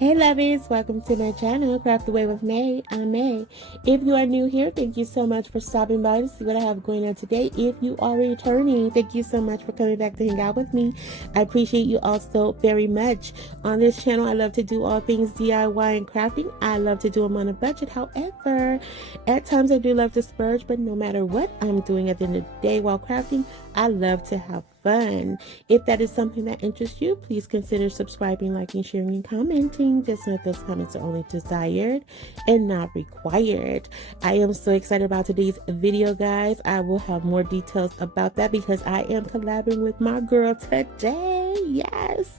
Hey lovies, welcome to my channel, Craft Away with May. I'm May. If you are new here, thank you so much for stopping by to see what I have going on today. If you are returning, thank you so much for coming back to hang out with me. I appreciate you also very much. On this channel, I love to do all things DIY and crafting. I love to do them on a budget. However, at times I do love to splurge, but no matter what I'm doing at the end of the day while crafting, I love to have fun. If that is something that interests you, please consider subscribing, liking, sharing, and commenting. Just note those comments are only desired and not required. I am so excited about today's video, guys. I will have more details about that because I am collaborating with my girl today. Yes.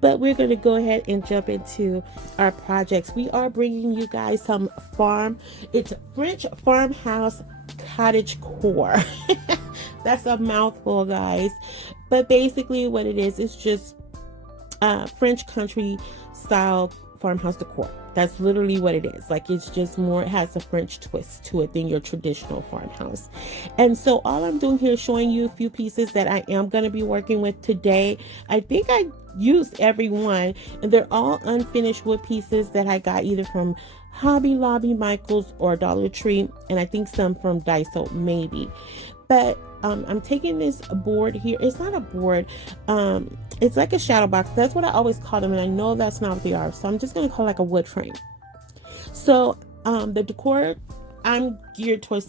But we're going to go ahead and jump into our projects. We are bringing you guys some it's French Farmhouse Cottage Core. That's a mouthful, guys. But basically what it is just French country style farmhouse decor. That's literally what it is. Like, it's just more, it has a French twist to it than your traditional farmhouse. And so all I'm doing here is showing you a few pieces that I am going to be working with today. I think I used every one, and they're all unfinished wood pieces that I got either from Hobby Lobby, Michael's, or Dollar Tree, and I think some from Daiso maybe. But I'm taking this board here. It's not a board. It's like a shadow box. That's what I always call them, and I know that's not what they are. So I'm just going to call it like a wood frame. So the decor I'm gearing towards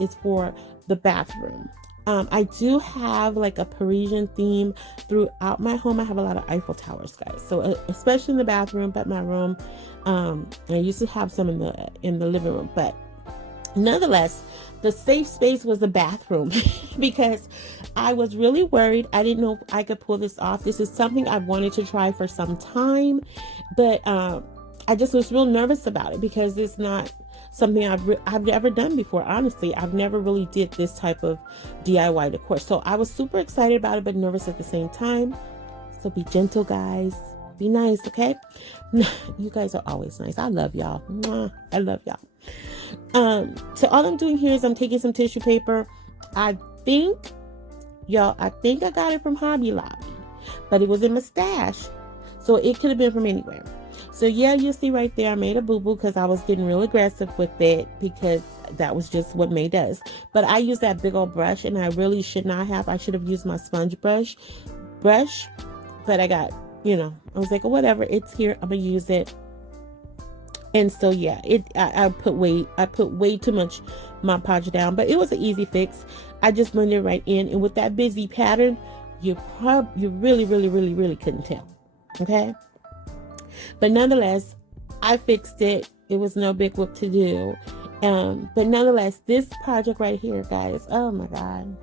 is for the bathroom. I do have like a Parisian theme throughout my home. I have a lot of Eiffel Towers, guys. So especially in the bathroom, but my room, I used to have some in the living room, but nonetheless, the safe space was the bathroom because I was really worried. I didn't know if I could pull this off. This is something I wanted to try for some time, but I just was real nervous about it because it's not something I've never done before. Honestly, I've never really did this type of DIY decor. So I was super excited about it, but nervous at the same time. So be gentle, guys. Be nice, okay? You guys are always nice. I love y'all. I love y'all. So all I'm doing here is I'm taking some tissue paper. I think I got it from Hobby Lobby, but it was in my stash, so it could have been from anywhere. So yeah, you see right there, I made a boo-boo because I was getting real aggressive with it because that was just what May does. But I used that big old brush, and I really should not have. I should have used my sponge brush, but I got, I was like, oh, whatever, it's here, I'm gonna use it. And so yeah, I put way too much Mod Podge down, but it was an easy fix. I just blended it right in, and with that busy pattern, you really couldn't tell. Okay, but nonetheless, I fixed it. It was no big whoop to do. But nonetheless, this project right here, guys, oh my god,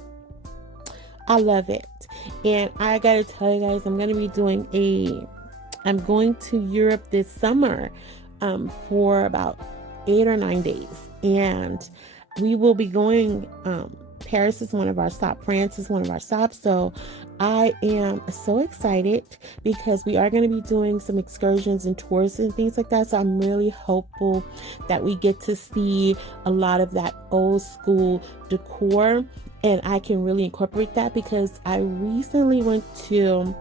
I love it. And I gotta tell you guys, I'm going to Europe this summer. For about 8 or 9 days, and we will be going. Paris is one of our stops. France is one of our stops. So I am so excited because we are going to be doing some excursions and tours and things like that. So I'm really hopeful that we get to see a lot of that old school decor, and I can really incorporate that because I recently went to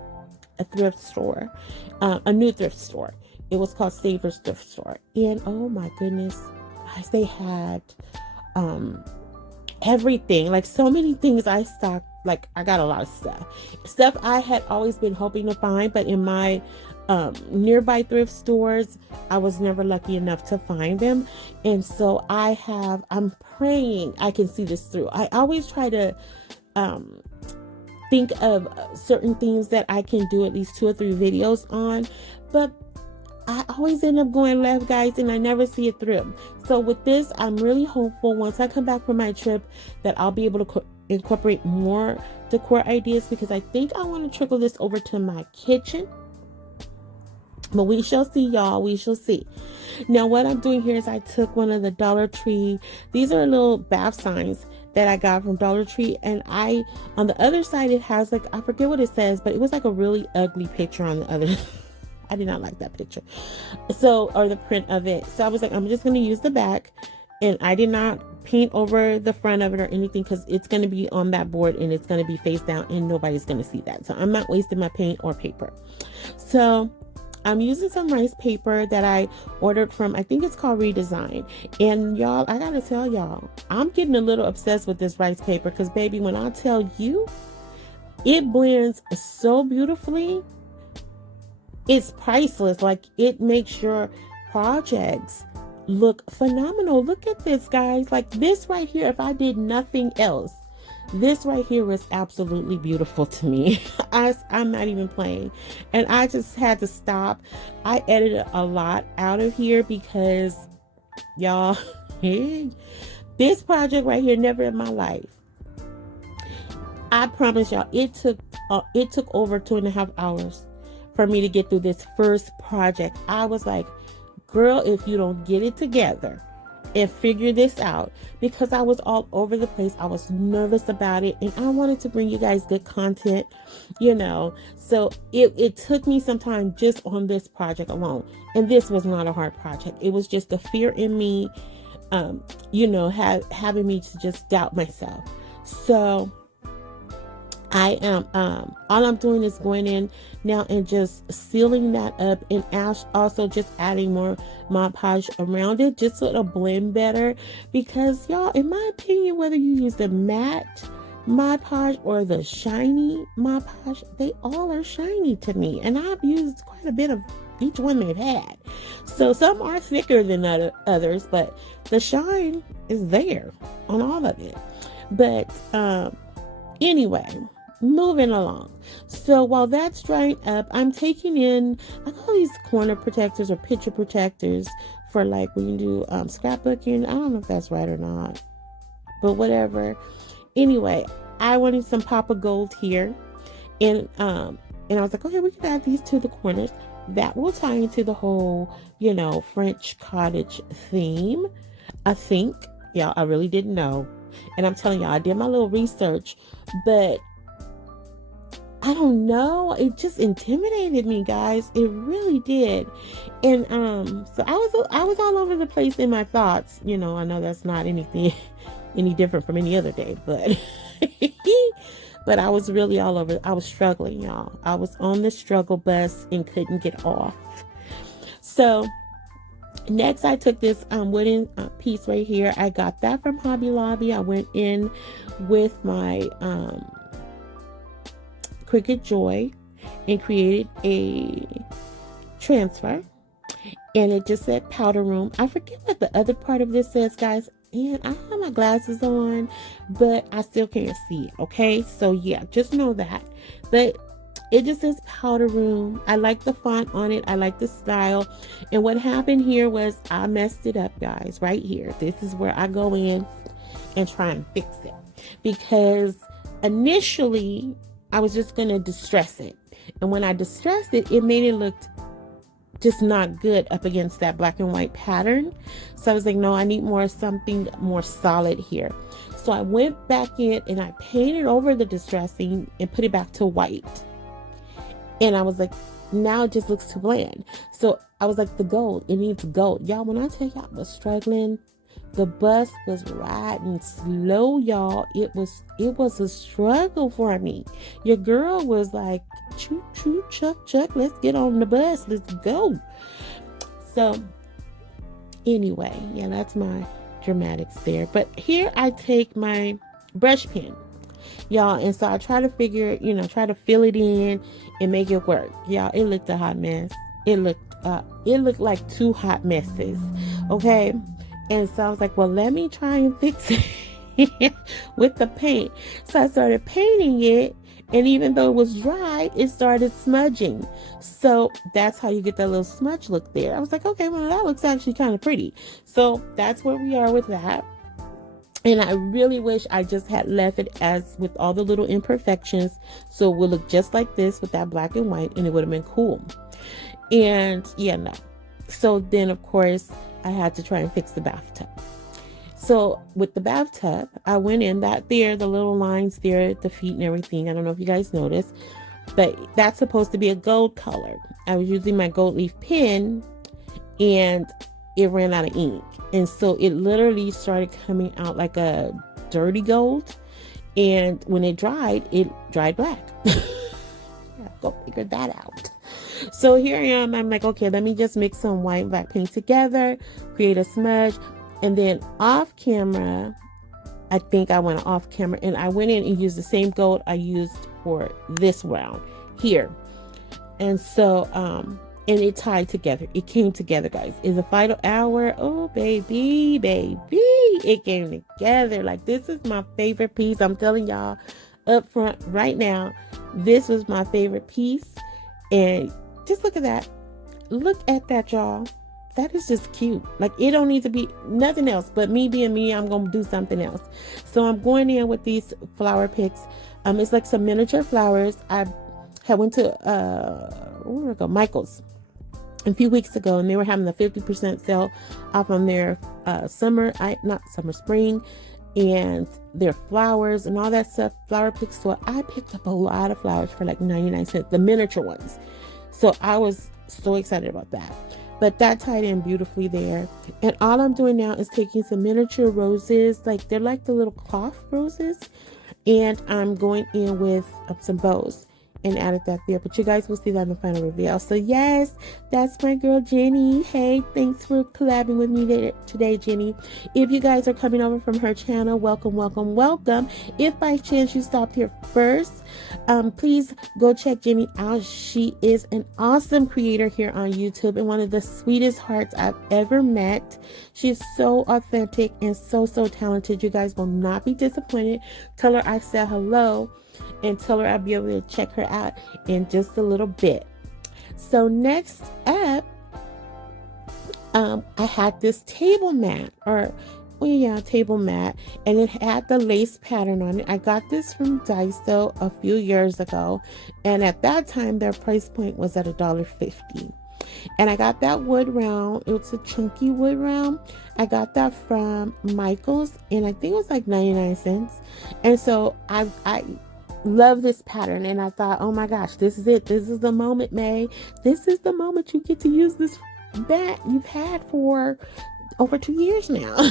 a thrift store, a new thrift store. It was called Savers Thrift Store. And oh my goodness, guys, they had everything. Like, so many things I stocked. Like, I got a lot of stuff I had always been hoping to find, but in my nearby thrift stores, I was never lucky enough to find them. And so I'm praying I can see this through. I always try to think of certain things that I can do at least 2 or 3 videos on, but I always end up going left, guys, and I never see it through. So with this, I'm really hopeful once I come back from my trip that I'll be able to incorporate more decor ideas, because I think I want to trickle this over to my kitchen. But we shall see, y'all. We shall see. Now, what I'm doing here is I took one of the Dollar Tree. These are little bath signs that I got from Dollar Tree. And on the other side, it has like, I forget what it says, but it was like a really ugly picture on the other I did not like that picture. Or the print of it. So I was like, I'm just going to use the back, and I did not paint over the front of it or anything because it's going to be on that board and it's going to be face down and nobody's going to see that. So I'm not wasting my paint or paper. So I'm using some rice paper that I ordered from, I think it's called Redesign. And y'all, I gotta tell y'all, I'm getting a little obsessed with this rice paper because baby, when I tell you, it blends so beautifully. It's priceless. Like, it makes your projects look phenomenal. Look at this, guys. Like, this right here, if I did nothing else, this right here is absolutely beautiful to me. I'm not even playing. And I just had to stop. I edited a lot out of here because, y'all, this project right here, never in my life. I promise y'all, it took over 2.5 hours for me to get through this first project. I was like, girl, if you don't get it together and figure this out, because I was all over the place. I was nervous about it, and I wanted to bring you guys good content, you know. So it took me some time just on this project alone. And this was not a hard project. It was just the fear in me, you know, having me to just doubt myself. So I am, all I'm doing is going in now and just sealing that up, and also just adding more Mod Podge around it just so it'll blend better. Because y'all, in my opinion, whether you use the matte Mod Podge or the shiny Mod Podge, they all are shiny to me. And I've used quite a bit of each one they've had. So some are thicker than others, but the shine is there on all of it. But anyway, moving along. So while that's drying up, I'm taking in, I call these corner protectors or picture protectors for like when you do scrapbooking. I don't know if that's right or not, but whatever. Anyway, I wanted some Papa Gold here, and I was like, okay, we can add these to the corners. That will tie into the whole, you know, French cottage theme. I think, yeah, I really didn't know. And I'm telling y'all, I did my little research, but I don't know. It just intimidated me, guys. It really did. And so I was all over the place in my thoughts. You know, I know that's not anything any different from any other day, but but I was really all over. I was struggling, y'all. I was on the struggle bus and couldn't get off. So next, I took this wooden piece right here. I got that from Hobby Lobby. I went in with my Cricut Joy and created a transfer, and it just said powder room. I forget what the other part of this says, guys, and I have my glasses on, but I still can't see it. Okay, so yeah, just know that. But it just says powder room. I like the font on it. I like the style. And what happened here was I messed it up, guys. Right here, this is where I go in and try and fix it, because initially I was just going to distress it. And when I distressed it, it made it look just not good up against that black and white pattern. So I was like, no, I need something more solid here. So I went back in and I painted over the distressing and put it back to white. And I was like, now it just looks too bland. So I was like, the gold, it needs gold. Y'all, when I tell y'all I was struggling, the bus was riding slow, y'all. It was a struggle for me. Your girl was like, choo choo, chuck chuck, let's get on the bus, let's go. So anyway, yeah, that's my dramatics there. But here I take my brush pen, y'all, and so I try to figure, try to fill it in and make it work. Y'all, it looked a hot mess. It looked like two hot messes. Okay. And so I was like, well, let me try and fix it with the paint. So I started painting it, and even though it was dry, it started smudging. So that's how you get that little smudge look there. I was like, okay, well, that looks actually kind of pretty. So that's where we are with that. And I really wish I just had left it as with all the little imperfections, so it would look just like this with that black and white, and it would have been cool. And yeah, no. So then, of course, I had to try and fix the bathtub. So with the bathtub, I went in the little lines there, the feet and everything. I don't know if you guys noticed, but that's supposed to be a gold color. I was using my gold leaf pen, and it ran out of ink. And so it literally started coming out like a dirty gold. And when it dried black. Yeah, go figure that out. So here I am. I'm like, okay, let me just mix some white and black paint together, create a smudge. And then off camera, I think I went off camera and I went in and used the same gold I used for this round here. And so, and it tied together. It came together, guys. In the final hour, oh, baby, it came together. Like, this is my favorite piece. I'm telling y'all up front right now, this was my favorite piece. And just look at that. Look at that, y'all. That is just cute. Like, it don't need to be nothing else, but me being me, I'm going to do something else. So I'm going in with these flower picks. It's like some miniature flowers. I went to, where did I go? Michael's a few weeks ago, and they were having a 50% sale off on their spring, and their flowers and all that stuff, flower picks. So I picked up a lot of flowers for like 99 cents, the miniature ones. So I was so excited about that. But that tied in beautifully there. And all I'm doing now is taking some miniature roses, like they're like the little cloth roses, and I'm going in with some bows and added that there. But you guys will see that in the final reveal. So yes, that's my girl Jenny. Hey, thanks for collabing with me today, Jenny. If you guys are coming over from her channel, welcome, welcome, welcome. If by chance you stopped here first, please go check Jenny out. She is an awesome creator here on YouTube and one of the sweetest hearts I've ever met. She's so authentic and so talented. You guys will not be disappointed. Tell her I said hello, and tell her I'll be able to check her out in just a little bit. So next up, I had this table mat, table mat, and it had the lace pattern on it. I got this from Daiso a few years ago, and at that time their price point was at $1.50. And I got that wood round. It was a chunky wood round. I got that from Michael's, and I think it was like 99 cents. And so I love this pattern, and I thought, oh my gosh, this is it. This is the moment, May. This is the moment you get to use this mat you've had for over 2 years now.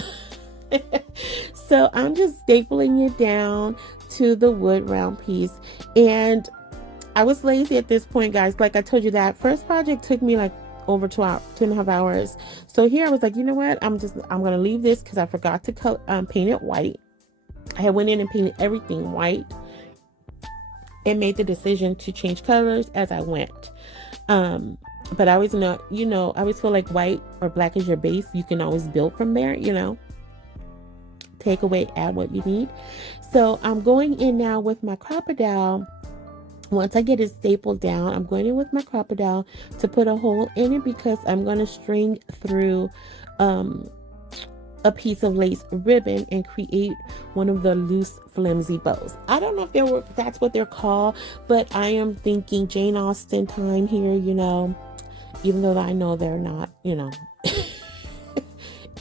So I'm just stapling it down to the wood round piece, and I was lazy at this point, guys. Like I told you, that first project took me like over 2.5 hours. So here I was like, you know what? I'm gonna leave this because I forgot to paint it white. I went in and painted everything white and made the decision to change colors as I went. But I always know, I always feel like white or black is your base. You can always build from there, take away, add what you need. So I'm going in now with my crocodile. Once I get it stapled down, I'm going in with my crocodile to put a hole in it because I'm going to string through a piece of lace ribbon and create one of the loose flimsy bows. I don't know if that's what they're called, but I am thinking Jane Austen time here, even though I know they're not,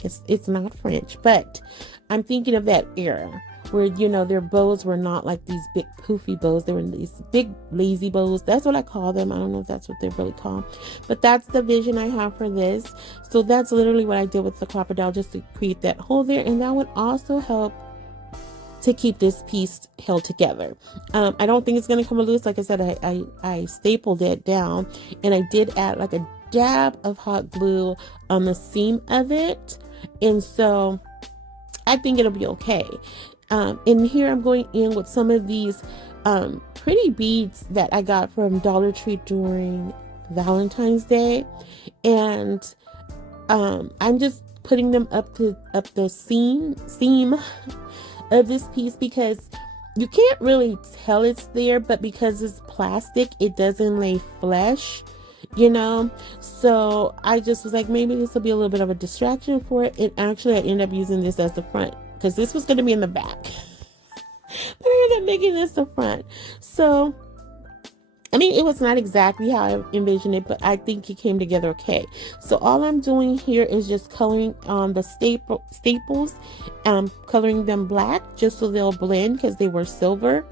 it's not French, but I'm thinking of that era where, their bows were not like these big poofy bows. They were these big lazy bows. That's what I call them. I don't know if that's what they're really called, but that's the vision I have for this. So that's literally what I did with the crocodile, just to create that hole there. And that would also help to keep this piece held together. I don't think it's going to come loose. Like I said, I stapled it down, and I did add like a dab of hot glue on the seam of it. And so I think it'll be okay. And here I'm going in with some of these pretty beads that I got from Dollar Tree during Valentine's Day, and I'm just putting them up the seam of this piece because you can't really tell it's there, but because it's plastic, it doesn't lay flesh, so I just was like, maybe this will be a little bit of a distraction for it. And actually I ended up using this as the front because this was going to be in the back. But I ended up making this the front. So, I mean, it was not exactly how I envisioned it, but I think it came together okay. So all I'm doing here is just coloring on the staples, coloring them black just so they'll blend because they were silver.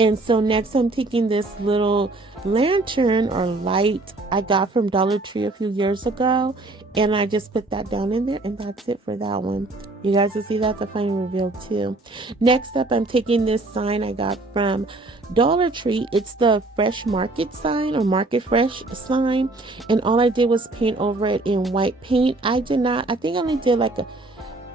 And so next I'm taking this little lantern or light I got from Dollar Tree a few years ago, and I just put that down in there, and that's it for that one. You guys will see that the final reveal too. Next up, I'm taking this sign I got from Dollar Tree. It's the Fresh Market sign, or Market Fresh sign, and all I did was paint over it in white paint. I think I only did like a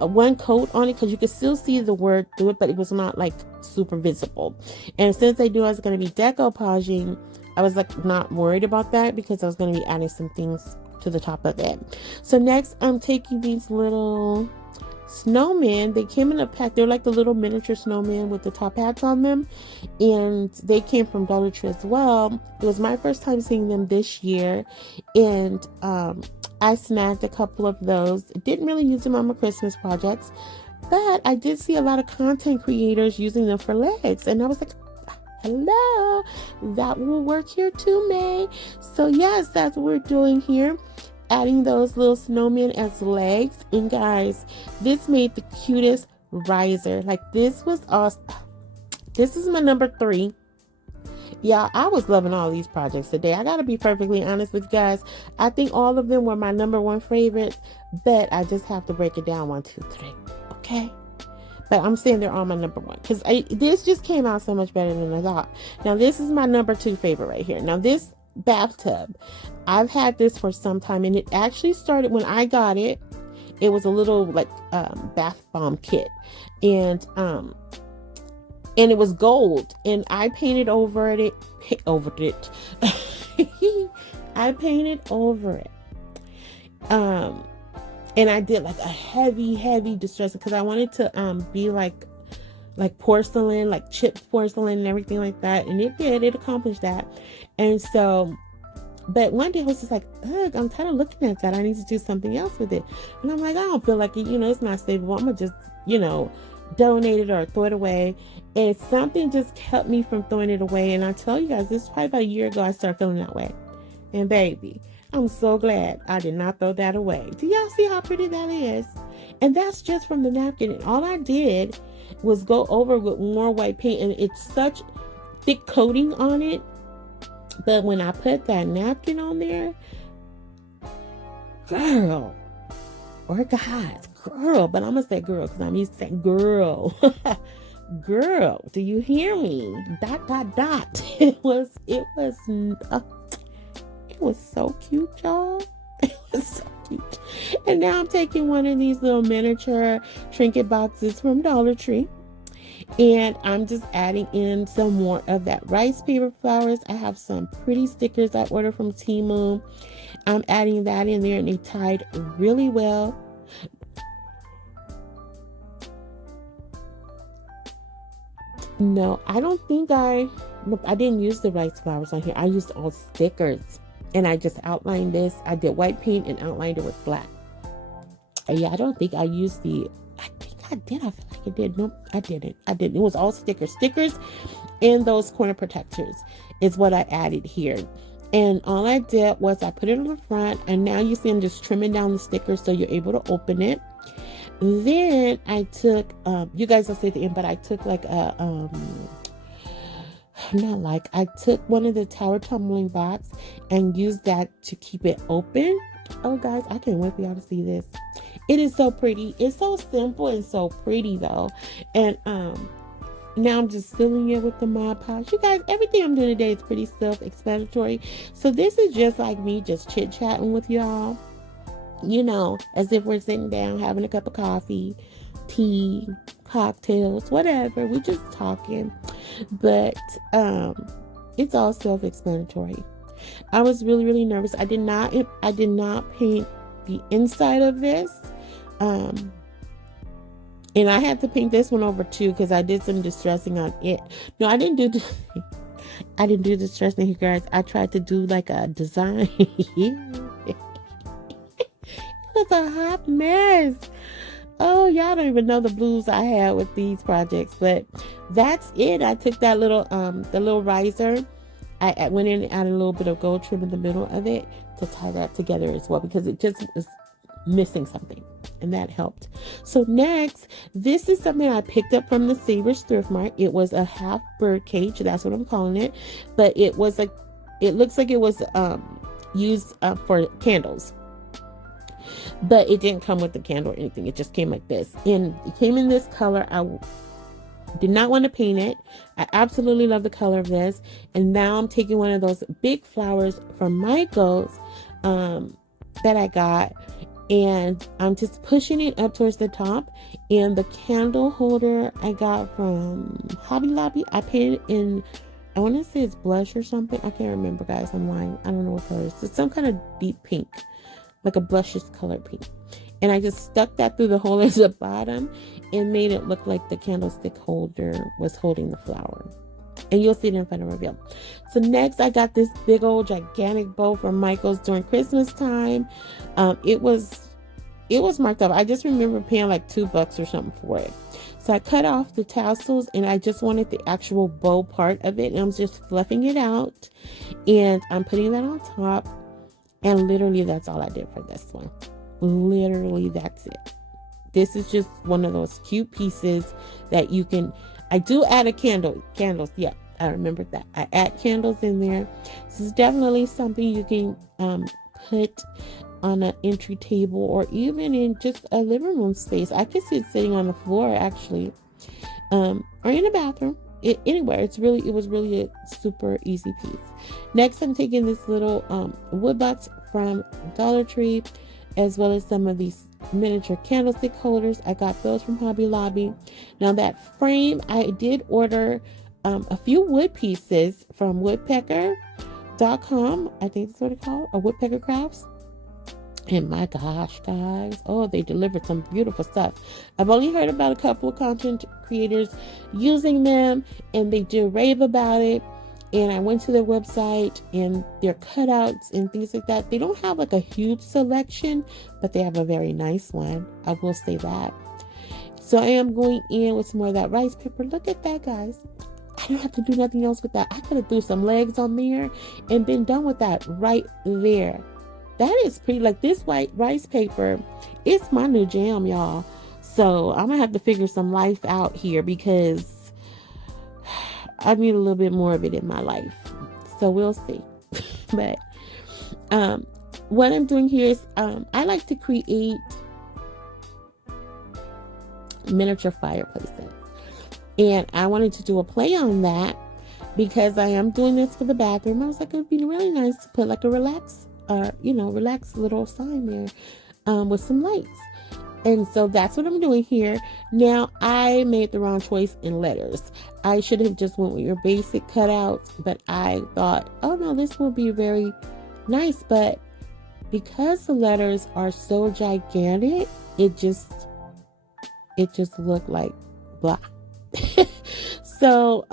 one coat on it, because you could still see the word through it, but it was not like super visible. And since I knew I was going to be decoupaging, I was like not worried about that, because I was going to be adding some things to the top of it. So next I'm taking these little snowmen. They came in a pack. They're like the little miniature snowmen with the top hats on them, and they came from Dollar Tree as well. It was my first time seeing them this year, and I snagged a couple of those. Didn't really use them on my Christmas projects, but I did see a lot of content creators using them for legs, and I was like, hello, that will work here too, May. So yes, that's what we're doing here, adding those little snowmen as legs. And guys, this made the cutest riser. Like, this was awesome. This is my number 3. Yeah, I was loving all these projects today. I gotta be perfectly honest with you guys. I think all of them were my number 1 favorite, but I just have to break it down 1, 2, 3. Okay, but I'm saying they're all my number 1, because this just came out so much better than I thought. Now this is my number 2 favorite right here. Now this bathtub, I've had this for some time, and it actually started when I got it. It was a little like bath bomb kit, and it was gold, and I painted over it. I painted over it. And I did like a heavy distressing, because I wanted to be like porcelain, like chipped porcelain and everything like that. And it accomplished that. And so, but one day I was just like, ugh, I'm tired of looking at that. I need to do something else with it. And I'm like, I don't feel like it, it's not savable. I'm gonna just, donate it or throw it away. And something just kept me from throwing it away. And I tell you guys, this is probably about a year ago I started feeling that way. And baby, I'm so glad I did not throw that away. Do y'all see how pretty that is? And that's just from the napkin. And all I did was go over with more white paint, and it's such thick coating on it. But when I put that napkin on there, girl, or guys, girl, but I'm gonna say girl, because I'm used to saying girl. Girl, do you hear me? ... It was so cute, y'all. It was so cute. And now I'm taking one of these little miniature trinket boxes from Dollar Tree, and I'm just adding in some more of that rice paper flowers. I have some pretty stickers I ordered from Temu. I'm adding that in there, and they tied really well. No, I don't think I didn't use the rice flowers on here. I used all stickers, and I just outlined this. I did white paint and outlined it with black. Yeah, I don't think I used I think I did. I feel like I did. Nope, I didn't. It was all stickers. Stickers and those corner protectors is what I added here. And all I did was I put it on the front, and now you see I'm just trimming down the stickers so you're able to open it. Then I took, you guys will see at the end, but I took like I took one of the tower tumbling box and used that to keep it open. Oh guys, I can't wait for y'all to see this. It is so pretty. It's so simple and so pretty though. And now I'm just filling it with the Mod Podge. You guys, everything I'm doing today is pretty self-explanatory. So this is just like me just chit-chatting with y'all. As if we're sitting down having a cup of coffee, tea, cocktails, whatever. We're just talking. But it's all self-explanatory. I was really nervous. I did not paint the inside of this. And I had to paint this one over too, because I did some distressing on it. No, I didn't do distressing here, guys. I tried to do like a design. It was a hot mess. Oh, y'all don't even know the blues I had with these projects, but that's it. I took that little the little riser. I went in and added a little bit of gold trim in the middle of it to tie that together as well, because it just was missing something, and that helped. So next, this is something I picked up from the Savers Thrift Mart. It was a half bird cage, that's what I'm calling it, but it was like, it looks like it was used for candles, but it didn't come with the candle or anything. It just came like this, and it came in this color. I did not want to paint it. I absolutely love the color of this, and now I'm taking one of those big flowers from Michael's that I got, and I'm just pushing it up towards the top. And the candle holder I got from Hobby Lobby, I painted in, I want to say it's blush or something. I can't remember, guys. I'm lying. I don't know what color it is. It's some kind of deep pink, like a blushish color pink. And I just stuck that through the hole at the bottom and made it look like the candlestick holder was holding the flower. And you'll see it in final reveal. So next, I got this big old gigantic bow from Michael's during Christmas time. It was marked up. I just remember paying like $2 or something for it. So I cut off the tassels, and I just wanted the actual bow part of it, and I'm just fluffing it out, and I'm putting that on top. And literally, that's all I did for this one. Literally, that's it. This is just one of those cute pieces that you can, I do add a candles. Yeah, I remembered that. I add candles in there. This is definitely something you can put on an entry table, or even in just a living room space. I could see it sitting on the floor, actually, or in a bathroom. Anywhere. It was really a super easy piece. Next, I'm taking this little wood box from Dollar Tree, as well as some of these miniature candlestick holders. I got those from Hobby Lobby. Now that frame, I did order a few wood pieces from woodpecker.com. I think that's what it's called, or Woodpecker Crafts. And my gosh, guys, oh, they delivered some beautiful stuff. I've only heard about a couple of content creators using them, and they do rave about it. And I went to their website, and their cutouts and things like that. They don't have like a huge selection, but they have a very nice one. I will say that. So I am going in with some more of that rice paper. Look at that, guys. I don't have to do nothing else with that. I could have threw some legs on there and been done with that right there. That is pretty. Like, this white rice paper, it's my new jam, y'all. So I'm gonna have to figure some life out here, because I need a little bit more of it in my life. So we'll see. But what I'm doing here is I like to create miniature fireplaces, and I wanted to do a play on that because I am doing this for the bathroom. I was like, it would be really nice to put like a relax little sign there with some lights. And so that's what I'm doing here. Now, I made the wrong choice in letters. I should have just went with your basic cutouts, but I thought, oh no, this will be very nice. But because the letters are so gigantic, it just looked like blah. So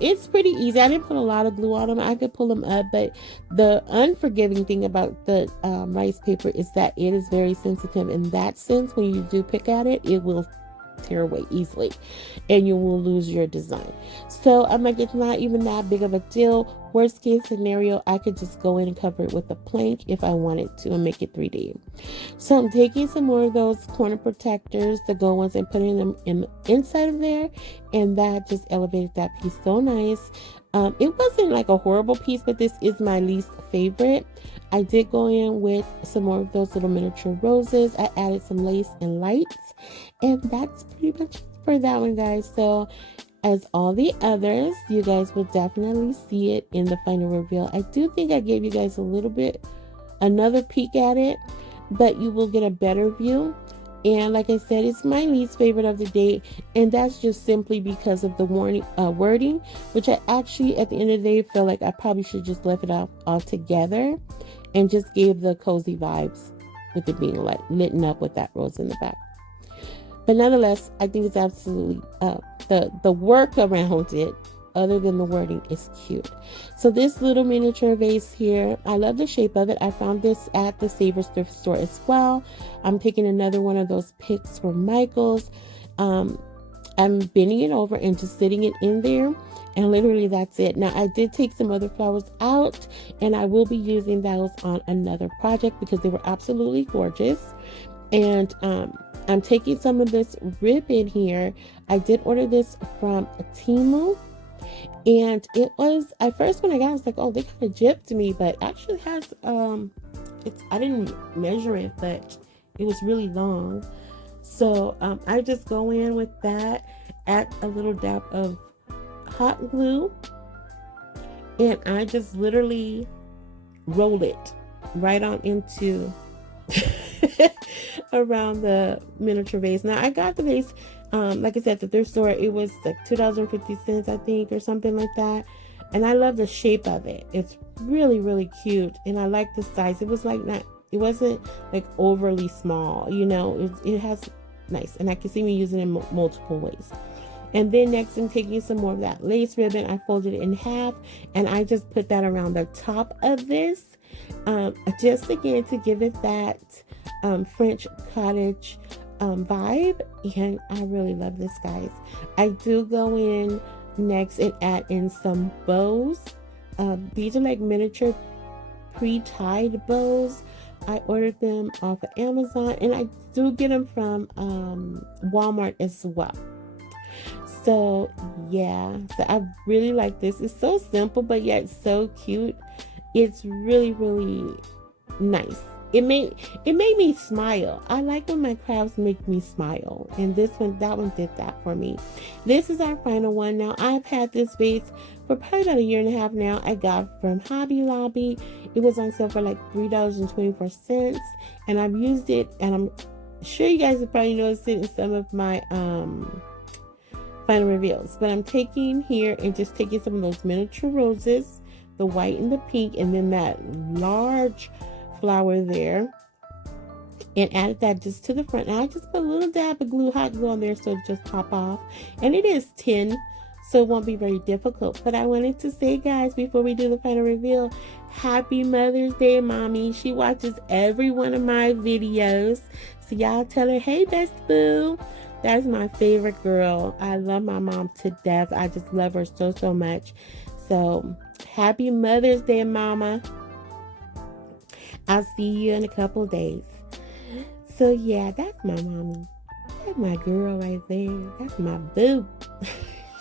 it's pretty easy. I didn't put a lot of glue on them. I could pull them up, but the unforgiving thing about the rice paper is that it is very sensitive. In that sense, when you do pick at it, it will tear away easily, and you will lose your design. So I'm like, it's not even that big of a deal. Worst case scenario, I could just go in and cover it with a plank if I wanted to and make it 3D. So I'm taking some more of those corner protectors, the gold ones, and putting them inside of there, and that just elevated that piece so nice. It wasn't like a horrible piece, but this is my least favorite. I did go in with some more of those little miniature roses. I added some lace and lights, and that's pretty much for that one, guys. So as all the others, you guys will definitely see it in the final reveal. I do think I gave you guys another peek at it, but you will get a better view. And like I said, it's my least favorite of the day, and that's just simply because of the wording, which I actually, at the end of the day, feel like I probably should just left it off altogether and just gave the cozy vibes with it being lit up with that rose in the back. But nonetheless, I think it's absolutely the work around it, other than the wording, is cute. So this little miniature vase here, I love the shape of it. I found this at the Savers thrift store as well. I'm taking another one of those picks from Michael's. I'm bending it over and just sitting it in there. And literally that's it. Now I did take some other flowers out, and I will be using those on another project because they were absolutely gorgeous. And I'm taking some of this ribbon here. I did order this from Temu, and it was, at first when I got it, I was like, oh, they kind of gypped me, but actually has it's, I didn't measure it, but it was really long. So I just go in with that, add a little dab of hot glue, and I just literally roll it right on into around the miniature vase. Now I got the vase, like I said, at the thrift store. It was like $2.50, I think, or something like that. And I love the shape of it. It's really, really cute, and I like the size. It was like not, it wasn't like overly small, you know. It has nice, and I can see me using it in multiple ways. And then next, I'm taking some more of that lace ribbon. I folded it in half, and I just put that around the top of this, just again to give it that French cottage vibe. And I really love this, guys. I do go in next and add in some bows. These are like miniature pre-tied bows. I ordered them off of Amazon, and I do get them from Walmart as well. So yeah, so I really like this. It's so simple, but yet so cute. It's really, really nice. It made me smile. I like when my crafts make me smile, and that one did that for me. This is our final one. Now I've had this vase for probably about a year and a half now. I got it from Hobby Lobby. It was on sale for like $3.24, and I've used it, and I'm sure you guys have probably noticed it in some of my final reveals. But I'm taking here and just taking some of those miniature roses, the white and the pink, and then that large flower there, and added that just to the front. Now I just put a little dab of glue, hot glue on there, so it just pop off. And it is tin, so it won't be very difficult. But I wanted to say, guys, before we do the final reveal, happy Mother's Day, Mommy. She watches every one of my videos, so y'all tell her, hey, best boo. That's my favorite girl. I love my mom to death. I just love her so, so much. So happy Mother's Day, Mama. I'll see you in a couple days. So yeah, that's my mommy. That's my girl right there. That's my boo.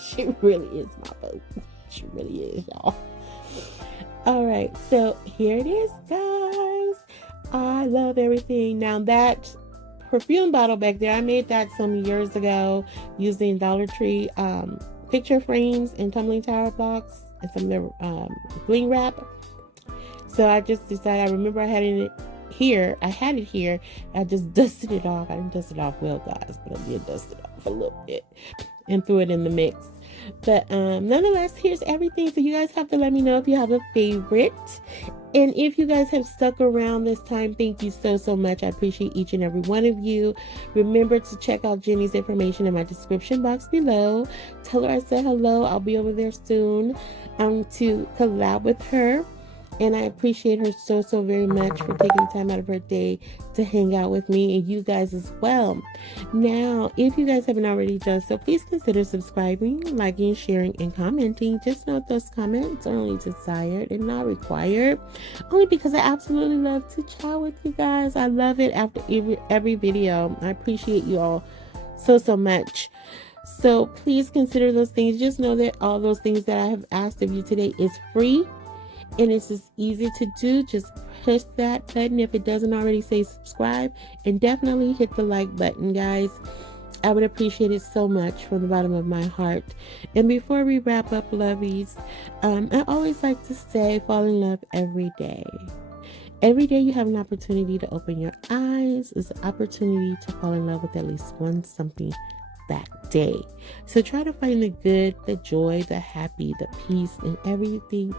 She really is my boo. She really is, y'all. All right, so here it is, guys. I love everything. Now that perfume bottle back there, I made that some years ago using Dollar Tree picture frames and tumbling tower blocks and some of their bling wrap. So I just decided, I remember I had it here. I just dusted it off. I didn't dust it off well, guys, but I did dust it off a little bit and threw it in the mix. But nonetheless, here's everything. So you guys have to let me know if you have a favorite. And if you guys have stuck around this time, thank you so, so much. I appreciate each and every one of you. Remember to check out Jenny's information in my description box below. Tell her I said hello. I'll be over there soon to collab with her. And I appreciate her so, so very much for taking time out of her day to hang out with me, and you guys as well. Now, if you guys haven't already done so, please consider subscribing, liking, sharing, and commenting. Just note those comments are only desired and not required, only because I absolutely love to chat with you guys. I love it after every video. I appreciate you all so, so much. So please consider those things. Just know that all those things that I have asked of you today is free. And it's just easy to do. Just push that button if it doesn't already say subscribe, and definitely hit the like button, guys. I would appreciate it so much from the bottom of my heart. And before we wrap up, lovies, I always like to say, fall in love every day. Every day you have an opportunity to open your eyes. It's an opportunity to fall in love with at least one something that day. So try to find the good, the joy, the happy, the peace, and everything.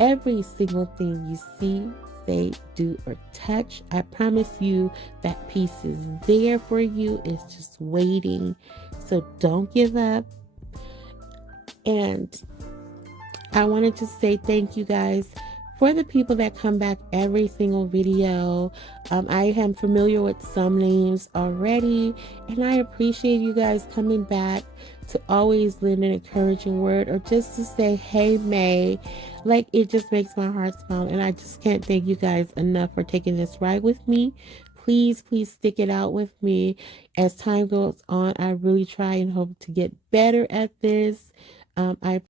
Every single thing you see, say, do, or touch. I promise you that peace is there for you. It's just waiting. So don't give up. And I wanted to say thank you guys For the people that come back every single video, I am familiar with some names already, and I appreciate you guys coming back to always lend an encouraging word or just to say, hey, May. Like, it just makes my heart smile, and I just can't thank you guys enough for taking this ride with me. Please, please stick it out with me. As time goes on, I really try and hope to get better at this. I